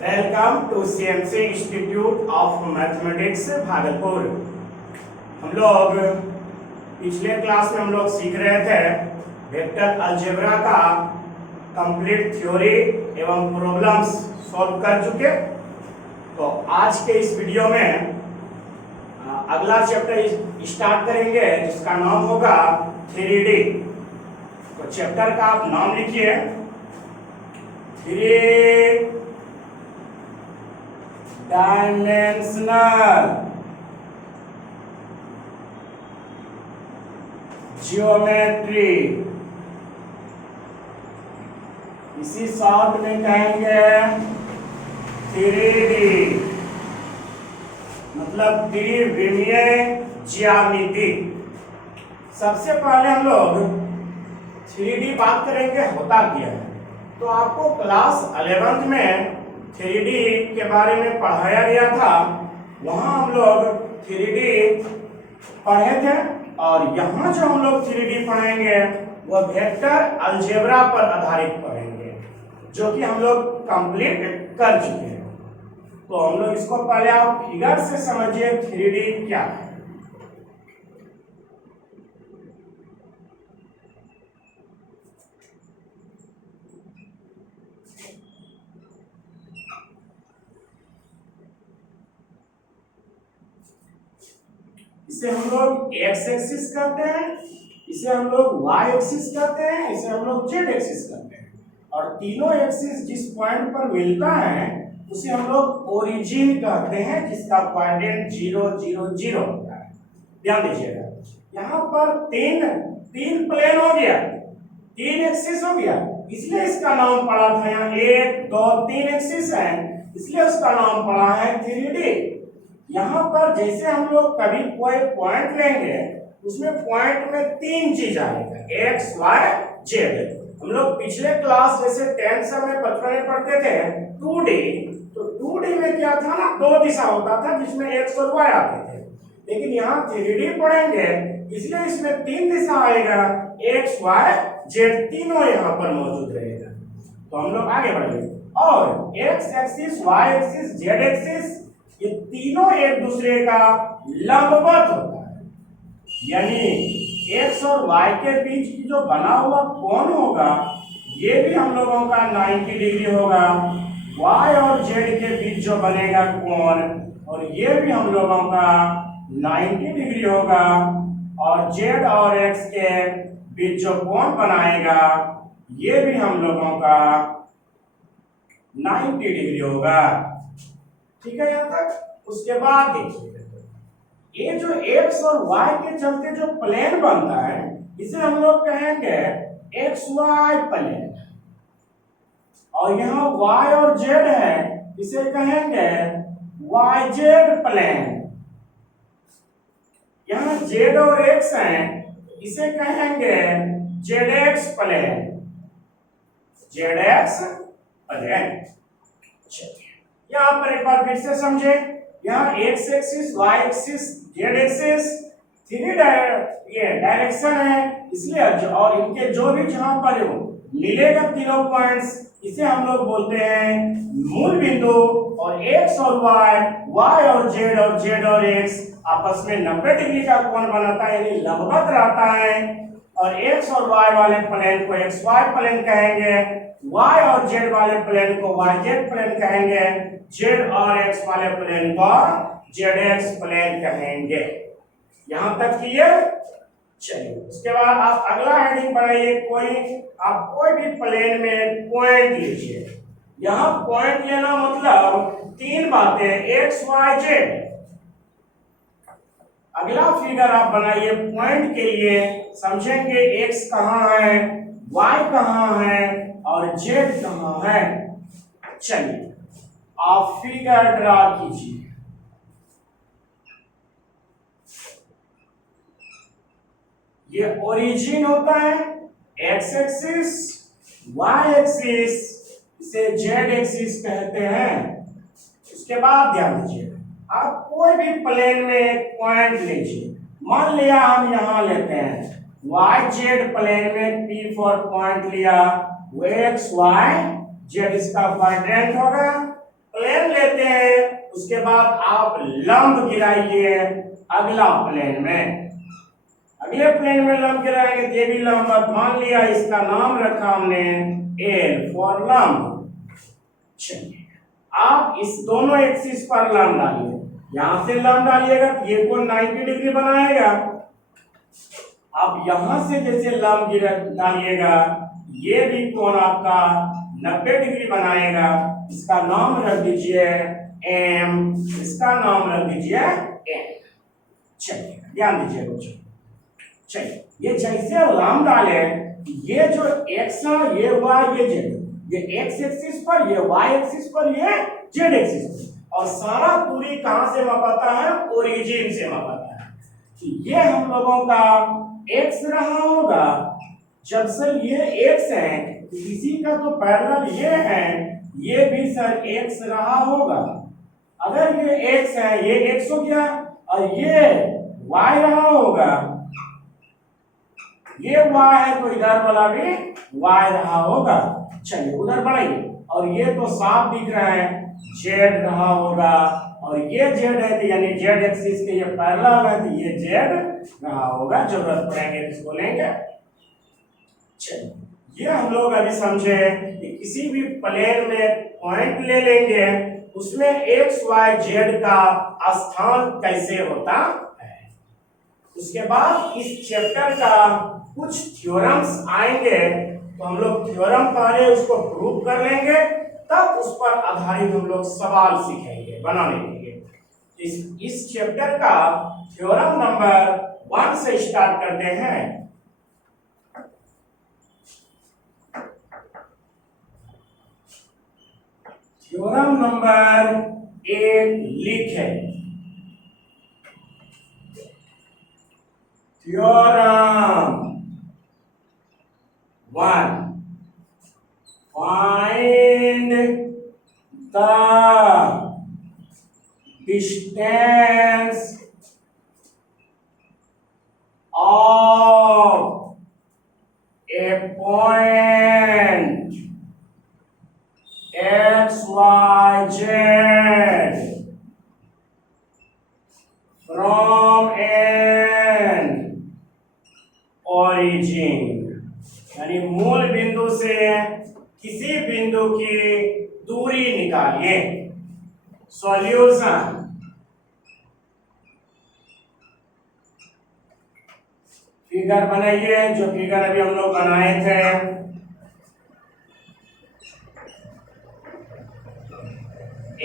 Welcome to CMC institute of mathematics Bhagalpur. हम लोग पिछले क्लास में सीख रहे थे वेक्टर अलजेब्रा का कंप्लीट थ्योरी एवं प्रॉब्लम्स सॉल्व कर चुके। तो आज के इस वीडियो में अगला चैप्टर स्टार्ट करेंगे जिसका नाम होगा 3D। तो चैप्टर का आप नाम लिखिए 3 डायमेंशनल जियोमेट्री। इसी शॉर्ट में कहेंगे 3D, मतलब त्रिविमीय ज्यामिति। सबसे पहले हम लोग 3D बात करेंगे होता क्या है। तो आपको क्लास 11th में 3D के बारे में पढ़ाया गया था। वहां हम लोग 3D पढ़े थे और यहाँ जो हम लोग 3D पढ़ेंगे वह वेक्टर अलजेब्रा पर आधारित पढ़ेंगे, जो कि हम लोग कंप्लीट कर चुके हैं। तो हम लोग इसको पहले आप फिगर से समझिए 3D क्या है। इसे हम लोग एक्स एक्सिस करते हैं, इसे हम लोग वाई एक्सिस करते हैं, इसे हम लोग जेड एक्सिस करते हैं। और तीनों एक्सिस जिस पॉइंट पर मिलता है उसे हम लोग ओरिजिन कहते हैं, जिसका कोऑर्डिनेट 0 0 0 होता है। ध्यान दीजिएगा, यहाँ पर तीन प्लेन हो गया, 3 एक्सिस हो गया, इसलिए इसका नाम पड़ा था। यहाँ 1 2 3 एक्सिस है, इसलिए उसका नाम पड़ा है 3D। यहाँ पर जैसे हम लोग कभी कोई पॉइंट लेंगे उसमें पॉइंट में 3 चीज आएगा, एक्स वाई जेड। हम लोग पिछले क्लास जैसे 10th से में बचपन में पढ़ते थे 2D। तो 2D में क्या था ना, 2 दिशा होता था जिसमें एक्स और वाई आते थे। लेकिन यहाँ 3D पढ़ेंगे इसलिए इसमें 3 दिशा आएगा, एक्स वाई जेड तीनों यहाँ पर मौजूद रहेगा। तो हम लोग आगे बढ़ेंगे और x axis y axis z axis ये तीनों एक दूसरे का लंबवत होता है। यानी एक्स और वाई के बीच की जो बना हुआ कोण होगा ये भी हम लोगों का 90 डिग्री होगा। वाई और जेड के बीच जो बनेगा कोण और ये भी हम लोगों का 90 डिग्री होगा। और जेड और एक्स के बीच जो कोण बनाएगा ये भी हम लोगों का 90 डिग्री होगा। ठीक है यहाँ तक। उसके बाद देखिए ये जो एक्स और वाई के चलते जो प्लेन बनता है इसे हम लोग कहेंगे एक्स वाई प्लेन। और यहाँ वाई और जेड है इसे कहेंगे वाई जेड प्लेन। यहाँ जेड और एक्स है इसे कहेंगे z x plane, z x plane. यहाँ पर एक बार फिर से समझे, यहाँ x axis y axis z axis 3 direction है, इसलिए और इनके जो भी जहां पर मिलेगा तीनों पॉइंट्स इसे हम लोग बोलते हैं मूल बिंदु। और एक्स और वाई और जेड और एक्स आपस में 90 डिग्री का कोण बनाता है, यानी लंबवत रहता है। और एक्स और वाई वाले प्लेन को एक्स वाई प्लेन कहेंगे, वाई और जेड वाले प्लेन को वाई जेड प्लेन कहेंगे, जेड और एक्स वाले प्लेन को जेड एक्स प्लेन कहेंगे। यहां तक क्लियर। चलिए उसके बाद आप अगला हेडिंग बनाइए। आप कोई भी प्लेन में पॉइंट लीजिए। यहां पॉइंट लेना मतलब 3 बातें, एक्स वाई जेड। अगला फिगर आप बनाइए पॉइंट के लिए, समझेंगे एक्स कहां है, वाई कहां है और जेड कहां है। चलिए आप फिगर ड्रा कीजिए। ये ओरिजिन होता है, एक्स एक्सिस वाई एक्सिस, इसे जेड एक्सिस कहते हैं। उसके बाद ध्यान दीजिए, आप कोई भी प्लेन में एक पॉइंट लीजिए। मान लिया हम यहां लेते हैं वाई जेड प्लेन में P पॉइंट लिया, वो एक्स वाई जेड इसका कोऑर्डिनेट होगा प्लेन लेते हैं, उसके बाद आप लंब गिराइए अगला प्लेन में। अगले प्लेन में लंब गिराएंगे तो ये भी लंब, मान लिया इसका नाम रखा हमने एल फॉर लंब। चलिए आप इस दोनों एक्सिस पर लंब डालिए, यहां से लंब डालिएगा तो ये कोण 90 डिग्री बनाएगा। आप यहां से जैसे लंब डालिएगा ये भी कोण आपका 90 डिग्री बनाएगा। इसका नाम रख दीजिए एम, इसका नाम रख दीजिए एन। चलिए ध्यान दीजिए बच्चों, चलिए ये जैसे लंब डाले ये जो एक्स है ये वाई ये जेड, ये एक्स एक्सिस पर ये वाई एक्सिस पर ये जेड एक्सिस पर, और सारा दूरी कहां से मापता है, ओरिजिन से मापता है। ये हम लोगों का एक्स रहा होगा, जब सर ये एक्स है किसी का तो पैरेलल ये है, ये भी सर एक्स रहा होगा। अगर ये एक्स है ये एक्स हो गया, और ये वाई रहा होगा, ये y है तो इधर वाला भी y रहा होगा। चलिए उधर बढ़ाइए, और ये तो साफ दिख रहा है z रहा होगा, और ये z है तो यानी z एक्सिस के ये पैरेलल है तो ये z रहा होगा। जरूरत पड़ेंगे तो इसको लेंगे। चलिए ये हम लोग अभी समझे कि किसी भी प्लेन में पॉइंट ले लेंगे, उसमें x y z का स्थान कैसे होता है। उसके बाद इस चैप्टर का कुछ थ्योरम्स आएंगे, तो हम लोग थ्योरम पहले उसको प्रूव कर लेंगे, तब उस पर आधारित हम लोग सवाल सीखेंगे बनाने के लिए। इस चैप्टर का थ्योरम नंबर 1 से स्टार्ट करते हैं। थ्योरम नंबर 1 लिखे। Theorem 1, find the distance of a point x, y, z from an origin, यानी मूल बिंदु से किसी बिंदु की दूरी निकालिए। सॉल्यूशन, फिगर बनाइए, जो फिगर अभी हम लोग बनाए थे।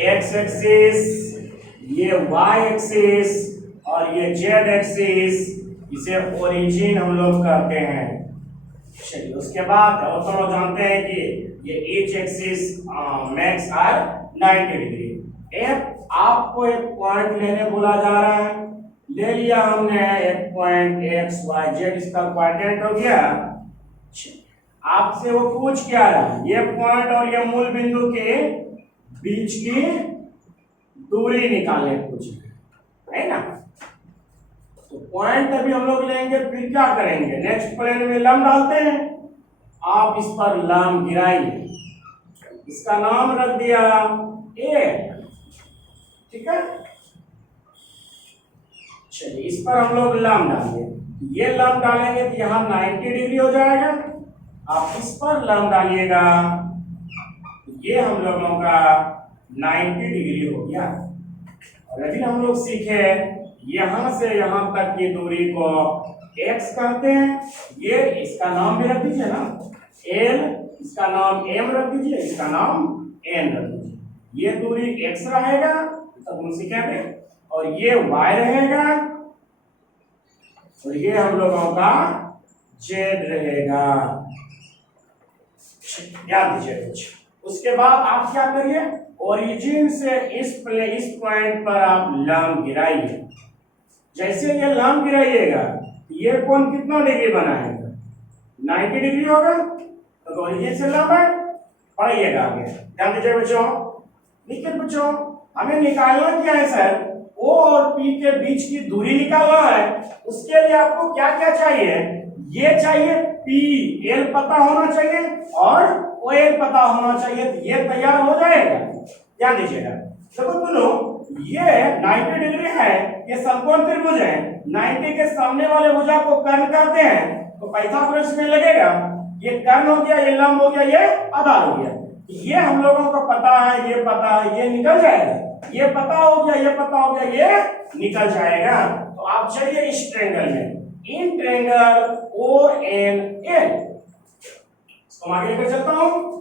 एक्स एक्सिस, ये वाई एक्सिस और ये जेड एक्सिस, इसे ओरिजिन हम लोग कहते हैं। चलिए उसके बाद और तो लोग जानते हैं कि ये h axis max are 90 degree. एक आपको एक पॉइंट लेने बोला जा रहा है, ले लिया हमने एक पॉइंट एक्स वाई जेड, इसका क्वाड्रेंट हो गया। आपसे वो पूछ क्या रहा है, ये पॉइंट और ये मूल बिंदु के बीच की दूरी निकालने पूछ है ना। तो पॉइंट अभी हम लोग लेंगे, फिर क्या करेंगे, नेक्स्ट प्लेन में लंब डालते हैं। आप इस पर लंब गिराइए, इसका नाम रख दिया ए, ठीक है। चलिए इस पर हम लोग लंब डालेंगे, ये लंब डालेंगे तो यहाँ 90 डिग्री हो जाएगा। आप इस पर लंब डालिएगा, ये हम लोगों का 90 डिग्री हो गया। और अभी हम लोग सीखे यहां से यहां तक की दूरी को x कहते हैं। ये इसका नाम भी रख दीजिए ना l, इसका नाम m रख दीजिए, इसका नाम n रख दीजिए। ये दूरी x रहेगा तब हम सीखेंगे, और ये y रहेगा, और ये हम लोगों का z रहेगा। याद दीजिए कुछ। उसके बाद आप क्या करिए, ओरिजिन से इस पॉइंट पर आप लंब गिराइए। जैसे ये लंब गिराइएगा ये कोण कितना डिग्री बनाएगा, 90 डिग्री होगा। तो ओरिजिन से लंब है, पढ़िएगा आगे, ध्यान दीजिए बच्चों। देखिए बच्चों, हमें निकालना क्या है सर, O और P के बीच की दूरी निकालना है। उसके लिए आपको क्या क्या चाहिए, ये चाहिए P L पता होना चाहिए और OL पता होना चाहिए, तो ये तैयार हो जाएगा। ध्यान दीजिएगा। देखो दोनों ये 90 डिग्री है, ये समकोण त्रिभुज है। 90 के सामने वाले भुजा को कर्ण कहते हैं, तो पाइथागोरस में लगेगा। ये कर्ण हो गया, ये लंब हो गया, ये आधार हो गया। ये हम लोगों को पता है, ये पता है, ये निकल जाएगा। ये पता हो गया, ये पता हो गया, ये निकल जाएगा। तो आप चलिए इस ट्रायंगल में, in triangle O N L, तो आगे लेकर चलता हूं।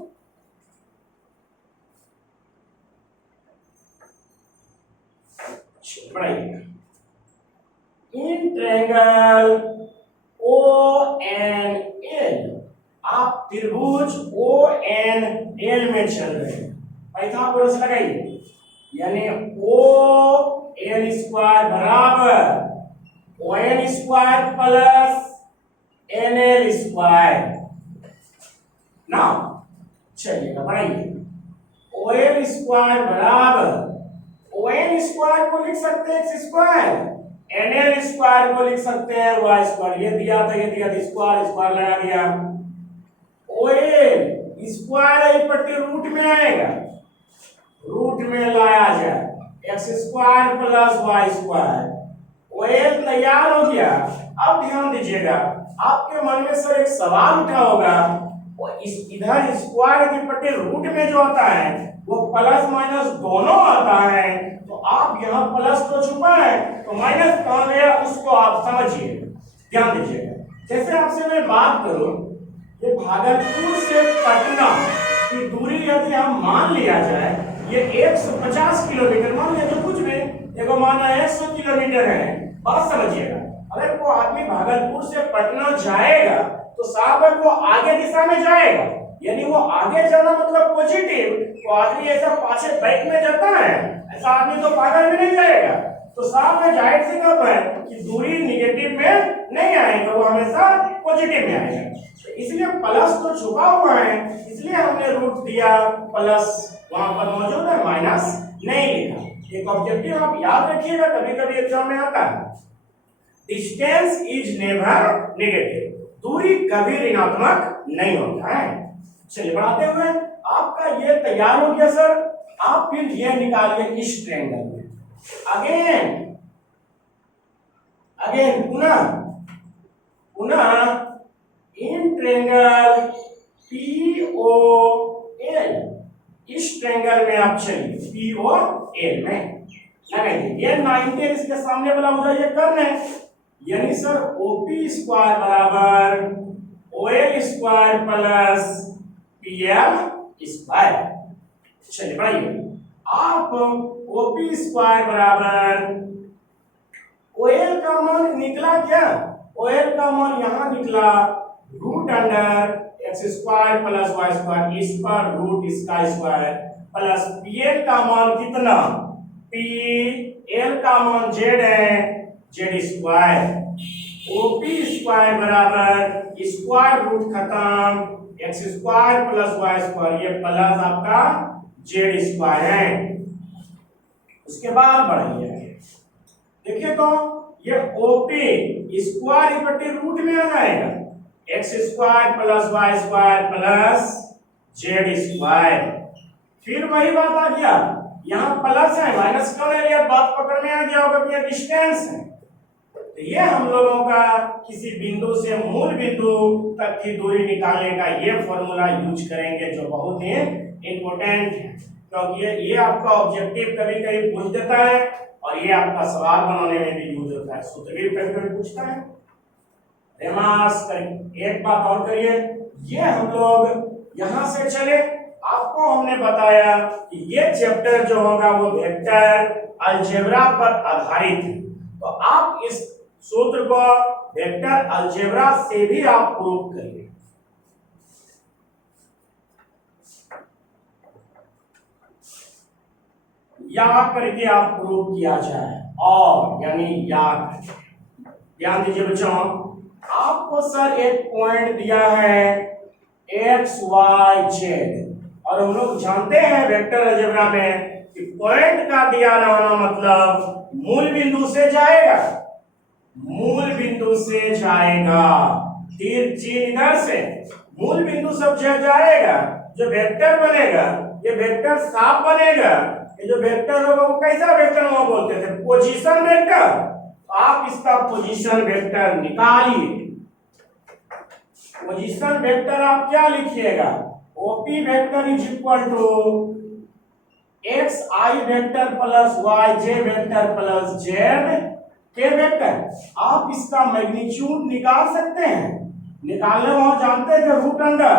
बढ़ाइएगा। In triangle O N L, आप त्रिभुज ओ एन एल में चल रहे हैं। पाइथागोरस लगाइए, यानी ओ एन स्क्वायर बराबर o n square plus n l square. Now चलिएगा बढ़ाइए, ओ एन स्क्वायर बराबर ओ एन स्क्वायर को लिख सकते हैं x square, n l square को लिख सकते हैं वाई स्क्वायर। ये दिया था, ये दिया था, स्क्वायर स्क्वायर लगा दिया। ओ एन स्क्वायर पट्टी रूट में आएगा, रूट में लाया जाए x square plus y square. O n तैयार हो गया। अब ध्यान दीजिएगा, आपके मन में सर एक सवाल उठा होगा, इस इधर स्क्वायर की पट्टी रूट में जो आता है वो प्लस माइनस दोनों आता है, तो आप यहाँ प्लस तो छुपा है तो माइनस कहां गया उसको आप समझिए, ध्यान दीजिएगा। जैसे आपसे मैं बात करूं, ये भागलपुर से पटना की दूरी यदि हम मान लिया जाए, ये 150 किलोमीटर मान लिया, जो कुछ भी देखो माना 100 किलोमीटर है। बात समझिएगा, अगर वो आदमी भागलपुर से पटना जाएगा तो साहब वो आगे दिशा में जाएगा, यानी वो आगे जाना मतलब पॉजिटिव। तो आदमी ऐसा पाछे बैक में जाता है, ऐसा आदमी तो पागल में नहीं जाएगा। तो साहब में जाहिर सी बात है कि दूरी निगेटिव में नहीं आएगा, वो हमेशा पॉजिटिव में आएगा। तो इसलिए प्लस तो छुपा हुआ है, इसलिए हमने रूट दिया प्लस, वहां पर मौजूद है, माइनस नहीं लिखा। एक ऑब्जेक्टिव आप याद रखिएगा, कभी कभी एग्जाम में आता है, डिस्टेंस इज नेवर नेगेटिव, दूरी कभी ऋणात्मक नहीं होता है। चलिए बढ़ाते हुए, आपका ये तैयार हो गया सर। आप फिर ये निकालिए इस ट्रायंगल में, अगेन अगेन पुनः पुनः in triangle p o l, इस ट्रायंगल में आप चलिए पी ओ एल में लगाइए। ये 90 इसके सामने वाला हो जाए कर्ण है, यानी सर ओपी स्क्वायर बराबर o l square plus p l square. चलिए बढ़ाइए, आप ओपी स्क्वायर बराबर ओ एल का मान निकला क्या, ओ एल का मान यहां निकला root under x square plus y square, इस पर रूट इसका स्क्वायर प्लस पी एल का मान कितना, पी एल का मान जेड है, जेड स्क्वायर। ओपी स्क्वायर बराबर स्क्वायर रूट खत्म x square plus y square, ये प्लस आपका जेड स्क्वायर है। उसके बाद बढ़िए देखिए, तो ये ओपी स्क्वायर इक्वल रूट में आ जाएगा x square plus y square plus z square. फिर वही बात आ गया, यहाँ प्लस है माइनस क्यों ले लिया, बात पकड़ में आ गया होगा कि ये डिस्टेंस है। तो ये हम लोगों का किसी बिंदु से मूल बिंदु तक की दूरी निकालने का ये फॉर्मूला यूज करेंगे, जो बहुत ही इंपॉर्टेंट है, क्योंकि ये आपका ऑब्जेक्टिव कभी कभी पूछ देता है और ये आपका सवाल बनाने में भी यूज होता है, सूत्र भी कभी कभी पूछता है। रिमार्क्स करें, एक बात और करिए, ये हम लोग यहां से चले, आपको हमने बताया कि ये चैप्टर जो होगा वो वेक्टर अलजेब्रा पर आधारित है, तो आप इस सूत्र को वेक्टर अलजेब्रा से भी आप प्रूव करिए। या करके आप प्रूव किया जाए, और यानी या ध्यान दीजिए बच्चों, आपको सर एक पॉइंट दिया है एक्स वाई जेड, और हम लोग जानते हैं वेक्टर अलजेब्रा में कि पॉइंट का दिया रहना मतलब मूल बिंदु से जाएगा, मूल बिंदु से जाएगा, तीर चिन्ह इधर से मूल बिंदु सब जाएगा, जो वेक्टर बनेगा ये वेक्टर साफ बनेगा। ये जो वेक्टर होगा वो कैसा वेक्टर होगा बोलते थे, पोजीशन वेक्टर। आप इसका पोजीशन वेक्टर निकालिए। पोजीशन वेक्टर आप क्या लिखिएगा, OP vector is equal to x i vector plus y j vector plus z k vector. आप इसका मैग्नीट्यूड निकाल सकते हैं। निकालने वहां जानते थे root under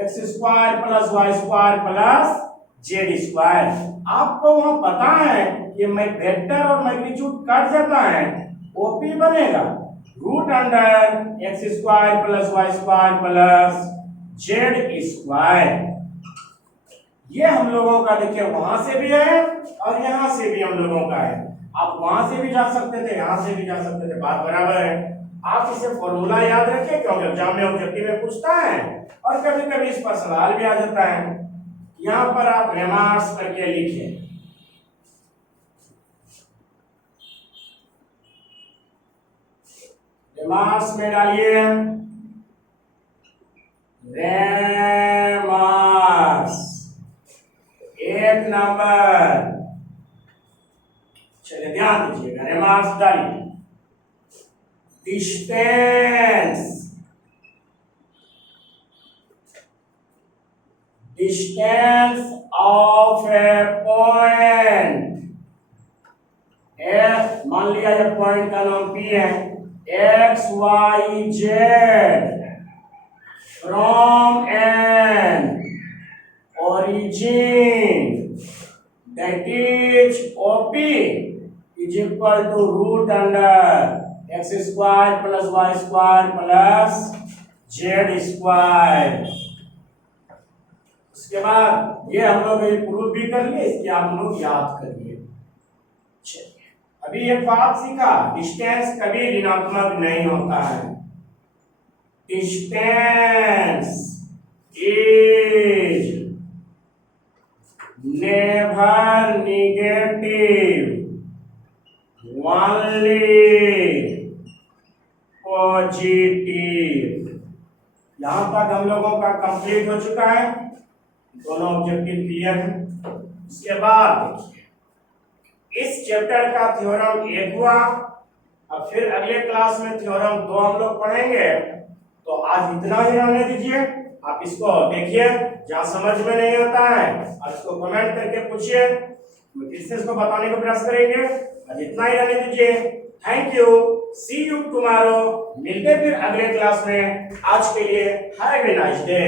x square plus y square plus z square. आपको वहां पता है कि वेक्टर और मैग्नीट्यूड कट जाता है, ओपी बनेगा root under x square plus y square plus z square. ये हम लोगों का देखिए वहां से भी है और यहां से भी हम लोगों का है। आप वहां से भी जा सकते थे, यहां से भी जा सकते थे, बात बराबर है। आप इसे फॉर्मूला याद रखिए क्योंकि एग्जाम में ऑब्जेक्टिव में पूछता है और कभी कभी इस पर सवाल भी आ जाता है। यहां पर आप रेमार्क्स करके लिखिए। रेमार्क्स में डालिए रेमार्क्स एक नंबर। चलिए ध्यान दीजिएगा, रेमार्क्स डालिए। Distance of a point f, मान लिया ये पॉइंट का नाम पी है, x y z from an origin that is OP is equal to root under x square plus y square plus z square। उसके बाद ये हम लोग प्रूफ भी कर लिए, इसके आप लोग याद करिए। चलिए अभी एक बात सीखा, डिस्टेंस कभी ऋणात्मक नहीं होता है। Distance is never negative, only positive। यहां तक हम लोगों का कंप्लीट हो चुका है, दोनों ऑब्जेक्टिव क्लियर है। इसके बाद देखिए इस चैप्टर का थ्योरम 1 हुआ। अब फिर अगले क्लास में थ्योरम 2 हम लोग पढ़ेंगे। तो आज इतना ही रहने दीजिए। आप इसको देखिए, जहां समझ में नहीं आता है आप इसको कमेंट करके पूछिए, मैं फिर से इसको बताने का प्रयास करेंगे। आज इतना ही रहने दीजिए। Thank you, see you tomorrow. मिलते फिर अगले क्लास में। आज के लिए हैव ए नाइस डे।